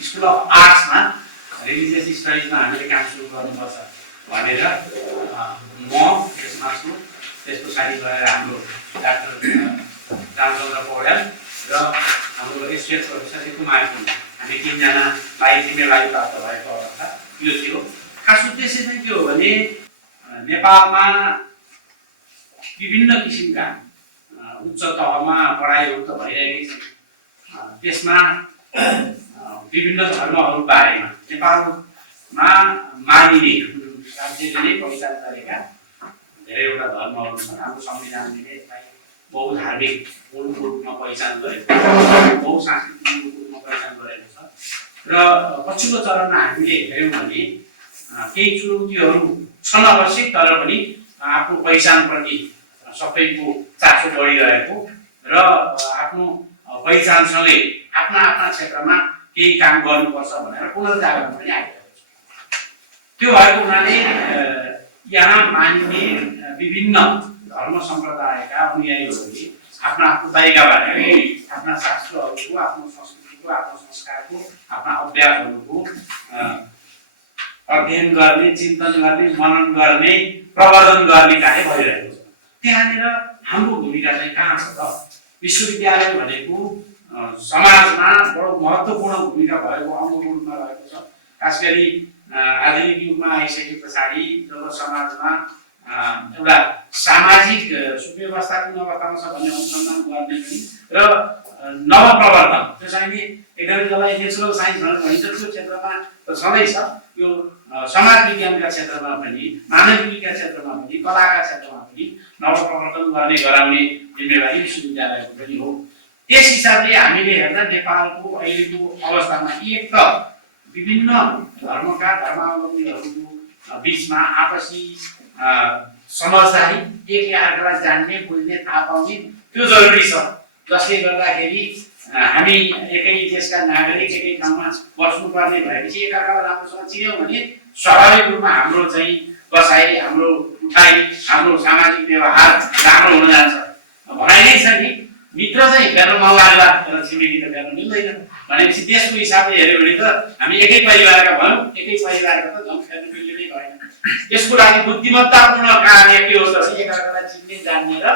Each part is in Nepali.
स्कुल अफ आर्ट्समा रिलिजियस स्टडिजमा हामीले काम सुरु गर्नुपर्छ भनेर म त्यसमा छु। त्यस पछाडि गएर हाम्रो डाक्टर रामचन्द्र पौड्याल र हाम्रो एसोसिएट प्रोफेसर कुमार हामी तीनजनालाई जिम्मेवारी प्राप्त भएको अवस्था यो थियो। खास उद्देश्य चाहिँ के हो भने नेपालमा विभिन्न किसिमका उच्च तहमा पढाइहरू त भइरहेकै छ, त्यसमा विभिन्न धर्महरू बारेमा नेपालमा मानिने राज्यले नै पहिचान गरेका धेरैवटा धर्महरू छन्। हाम्रो संविधानले नै यसलाई बहुधार्मिक मूलको रूपमा पहिचान गरेको छ, बहुसांस्कृतिक मूलको रूपमा पहिचान गरेको छ। र पछिल्लो चरणमा हामीले हेऱ्यौँ भने केही चुनौतीहरू छन् अवश्य, तर पनि आफ्नो पहिचानप्रति सबैको चासो बढिरहेको र आफ्नो पहिचानसँगै आफ्ना आफ्ना क्षेत्रमा केही काम गर्नुपर्छ भनेर पुनर्जागरण पनि आइरहेको छ। त्यो भएको हुनाले यहाँ मानिने विभिन्न धर्म सम्प्रदायका अनुयायीहरूले आफ्ना आफ्नो तरिकाबाट आफ्ना शास्त्रहरूको, आफ्नो संस्कृतिको, आफ्नो संस्कारको, आफ्ना अभ्यासहरूको अध्ययन गर्ने, चिन्तन गर्ने, मनन गर्ने, प्रवर्धन गर्ने कार्य भइरहेको छ। त्यहाँनिर हाम्रो भूमिका चाहिँ कहाँ छ त? विश्वविद्यालय भनेको समाजमा बडो महत्त्वपूर्ण भूमिका भएको अङ्गको रूपमा रहेको छ। खास गरी आधुनिक युगमा आइसके पछाडि जब समाजमा एउटा सामाजिक सुव्यवस्था कुन अवस्थामा छ भन्ने अनुसन्धान गर्ने पनि र नवप्रवर्तन, त्यो चाहिँ एकदमै जसलाई नेचुरल साइन्स भनेर भनिन्छ त्यो क्षेत्रमा त छँदैछ, यो समाज विज्ञानका क्षेत्रमा पनि, मानविकीका क्षेत्रमा पनि, कलाका क्षेत्रमा पनि नवप्रवर्तन गर्ने गराउने जिम्मेवारी विश्वविद्यालयको पनि हो। त्यस हिसाबले हामीले हेर्दा नेपालको अहिलेको अवस्थामा एक त विभिन्न धर्मका धर्मावलम्बीहरूको बिचमा आपसी समझदारी, एकले अर्कालाई जान्ने, बुझ्ने, थाहा पाउने त्यो जरुरी छ, जसले गर्दाखेरि हामी एकै देशका नागरिक एकै ठाउँमा बस्नुपर्ने भएपछि एकअर्कालाई राम्रोसँग चिन्यौँ भने स्वाभाविक रूपमा हाम्रो चाहिँ बसाइ, हाम्रो उठाइ, हाम्रो सामाजिक व्यवहार राम्रो हुन जान्छ। भनाइ नै छ नि, मित्र चाहिँ फेर्न मन लाग्ला तर छिमेकी त फेर्न मिल्दैन भनेपछि त्यसको हिसाबले हेऱ्यो भने त हामी एकै परिवारका भयौँ, एकै परिवारका त झन् फेर्न मिल्ने भएन। त्यसको लागि बुद्धिमत्तापूर्ण कार्य के हो त? एकअर्कालाई चिन्ने, जान्ने र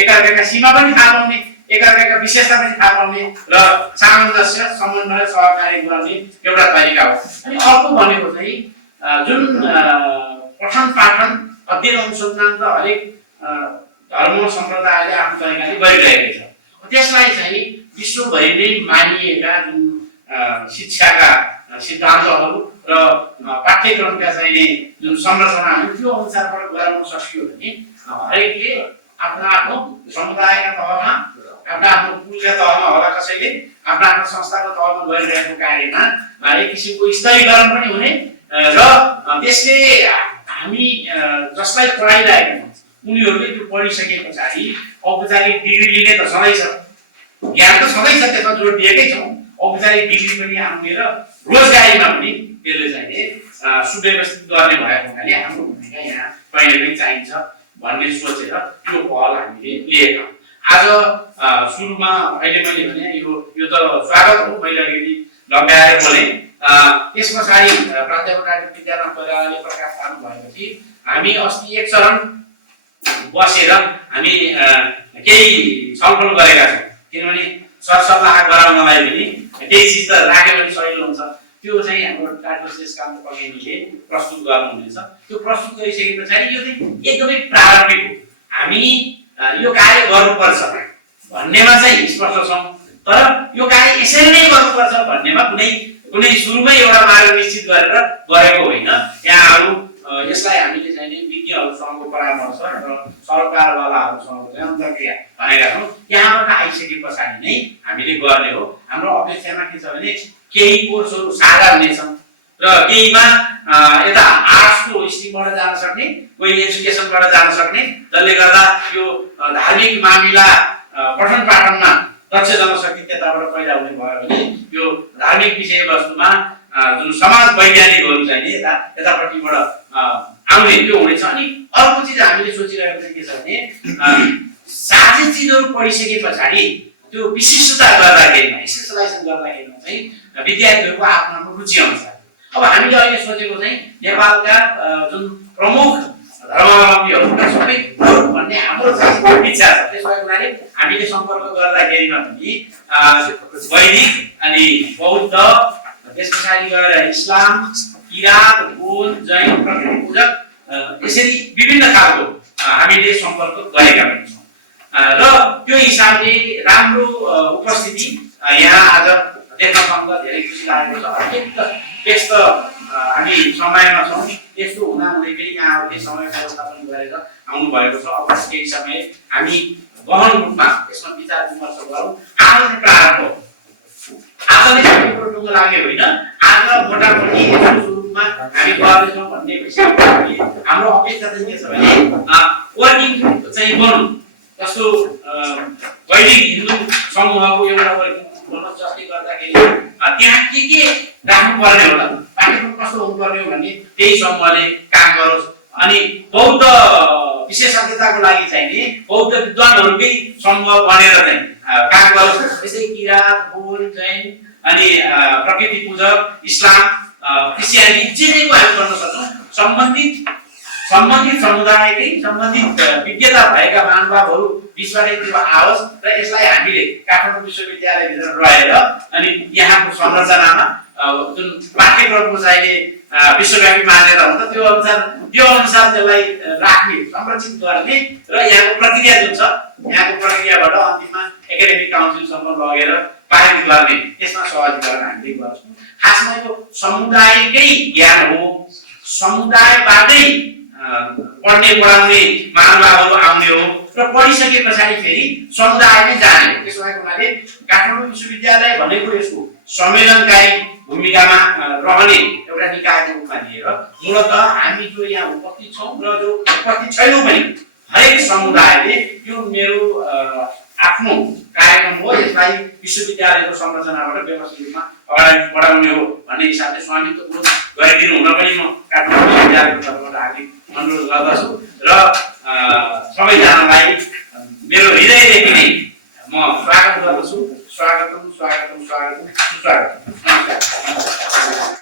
एकअर्काका सीमा पनि थाहा पाउने, एकअर्काका विशेषता पनि थाहा पाउने र सामञ्जस्य, समन्वय, सहकार्य गर्ने एउटा तरिका हो। अनि अर्को भनेको चाहिँ जुन पठन पाठन अध्ययन अनुसन्धान त हरेक धर्म सम्प्रदायले आफ्नो तरिकाले गरिरहेकै छ। त्यसलाई चाहिँ विश्वभरि नै मानिएका जुन शिक्षाका सिद्धान्तहरू र पाठ्यक्रमका चाहिँ जुन संरचनाहरू त्यो अनुसारबाट गराउन सकियो भने हरेकले आफ्नो आफ्नो समुदायका तहमा, आफ्ना आफ्नो कुलका तहमा होला, कसैले आफ्ना आफ्नो संस्थाको तहमा गरिरहेको कार्यमा एक किसिमको स्तरीकरण पनि हुने र त्यसले हामी जसलाई पढाइरहेका छौँ उनीहरूले त्यो पढिसके पछाडि औपचारिक डिग्री लिने त छँदैछ, ज्ञान त छँदैछ, त्यसमा जोड दिएकै छौँ। औपचारिक डिग्री पनि आउने र रोजगारीमा पनि त्यसले चाहिँ सुव्यवस्थित गर्ने भएको हुनाले हाम्रो भूमिका यहाँ कहिले पनि चाहिन्छ भन्ने सोचेर त्यो पहल हामीले लिएका। आज सुरुमा अहिले मैले भने यो त स्वागत हो, मैले अलिकति लगाएर बोलेँ। त्यस पछाडि प्राध्यापक डाक्टर विद्याराम परियारले प्रकाश पार्नु भएपछि हामी अस्ति एक चरण बसेर हामी केही छलफल गरेका छौँ, किनभने सरसल्लाह गराउनलाई पनि केही चिज त राख्यो भने सजिलो हुन्छ। त्यो चाहिँ हाम्रो डाक्टर शेषकान्त पगेनीले प्रस्तुत गर्नुहुनेछ। त्यो प्रस्तुत गरिसके पछाडि यो चाहिँ एकदमै प्रारम्भिक हो, हामी यो कार्य गर्नुपर्छ भन्नेमा चाहिँ स्पष्ट छौँ, तर यो कार्य यसरी नै गर्नुपर्छ भन्नेमा कुनै सुरुमै एउटा मार्ग निश्चित गरेर गरेको होइन। यहाँहरू यसलाई हामीले चाहिँ विज्ञहरूसँगको परामर्श र सरकारवालाहरूसँग चाहिँ अन्तर्क्रिया भनेका छौँ। त्यहाँबाट आइसके पछाडि नै हामीले गर्ने हो। हाम्रो अपेक्षामा के छ भने केही कोर्सहरू साझा हुनेछन् र केहीमा यता आर्ट्सको स्ट्रिमबाट जान सक्ने, कोही एजुकेसनबाट जान सक्ने, जसले गर्दा यो धार्मिक मामिला पठन पाठनमा दक्ष जनशक्ति त्यताबाट पैदा हुने भयो भने यो धार्मिक विषयवस्तुमा जुन समाज वैज्ञानिकहरू चाहिँ यतापट्टिबाट आउने त्यो हुनेछ। अनि अर्को चिज हामीले सोचिरहेको चाहिँ के छ भने साझा चिजहरू पढिसके पछाडि त्यो विशिष्टता गर्दाखेरिमा स्पेसलाइजेसन गर्दाखेरिमा चाहिँ विद्यार्थीहरूको आफ्नो आफ्नो रुचि अनुसार अब हामीले अहिले सोचेको चाहिँ नेपालका जुन प्रमुख धर्मावलम्बीहरूका सबै पढौँ भन्ने हाम्रो चाहिँ इच्छा छ। त्यसो भएको हुनाले हामीले सम्पर्क गर्दाखेरिमा पनि वैदिक अनि बौद्ध त्यस पछाडि गएर इस्लाम, किरात, बौद्ध, जैन, प्रकृति पूजक यसरी विभिन्न खालको हामीले सम्पर्क गरेका पनि छौँ र त्यो हिसाबले राम्रो उपस्थिति यहाँ आज देख्न पाउँदा धेरै खुसी लागेको छ। अत्यन्त व्यस्त हामी समयमा छौँ, त्यस्तो हुँदाहुँदै पनि यहाँहरूले समय व्यवस्थापन गरेर आउनु भएको छ। अब केही समय हामी गहन रूपमा यसमा विचार विमर्श गरौँ। आज नै प्रारम्भ हो, आज नै सबैको टुङ्गो लाग्ने होइन, आज मोटामोटी यसको सुरुमा हामी गर्दैछौँ भन्ने भइसकेपछि हाम्रो अपेक्षा चाहिँ के छ भने वर्किङ चाहिँ बनौँ। जस्तो वैदिक हिन्दू समूहको एउटा वर्किङ बनोस्, जसले गर्दाखेरि त्यहाँ के राख्नु पर्ने होला, पाठ्यक्रम कस्तो हुनुपर्ने हो भन्ने त्यही समूहले काम गरोस्। अनि बौद्ध विशेषज्ञताको लागि चाहिँ नि बौद्ध विद्वानहरूकै समूह बनेर चाहिँ काम गरोस्। त्यसै किरात, बौद्ध, जैन अनि प्रकृति पूजक, इस्लाम, क्रिस्चियनिटी जेको हामी गर्न सक्छौँ सम्बन्धित समुदायकै सम्बन्धित विज्ञता भएका महानुभावहरू बिचबाट त्यो आओस् र यसलाई हामीले काठमाडौँ विश्वविद्यालयभित्र रहेर अनि यहाँको संरचनामा जुन पाठ्यक्रमको चाहिने विश्वव्यापी मान्यता हुन्छ त्यो अनुसार त्यसलाई राख्ने, संरक्षित गर्ने र यहाँको प्रक्रिया जुन छ यहाँको प्रक्रियाबाट अन्तिममा एकाडेमिक काउन्सिलसम्म लगेर पारित गर्ने त्यसमा सहयोग गर्न हामीले गर्छौँ। खासमा यो समुदायकै ज्ञान हो, समुदायबाटै पढ्ने पढाउने महानुभावहरू आउने हो र पढिसके पछाडि फेरि समुदायमै जाने हो। त्यसो भएको हुनाले काठमाडौँ विश्वविद्यालय भनेको यसको सम्मेलनकारी भूमिकामा रहने एउटा निकायको रूपमा लिएर मूलतः हामी जो यहाँ उपस्थित छौँ र जो उपस्थित छैनौँ पनि हरेक समुदायले यो मेरो आफ्नो कार्यक्रम हो, यसलाई विश्वविद्यालयको संरचनाबाट व्यवस्थित रूपमा अगाडि बढाउने हो भन्ने हिसाबले स्वामित्वपूर्ण गरिदिनु हुन पनि म काठमाडौँ विश्वविद्यालयको तर्फबाट हार्दिक अनुरोध गर्दछु र सबैजनालाई मेरो हृदयदेखि नै म स्वागत गर्दछु। स्वागतम स्वागतम स्वागतम सुस्वागतम। नमस्कार।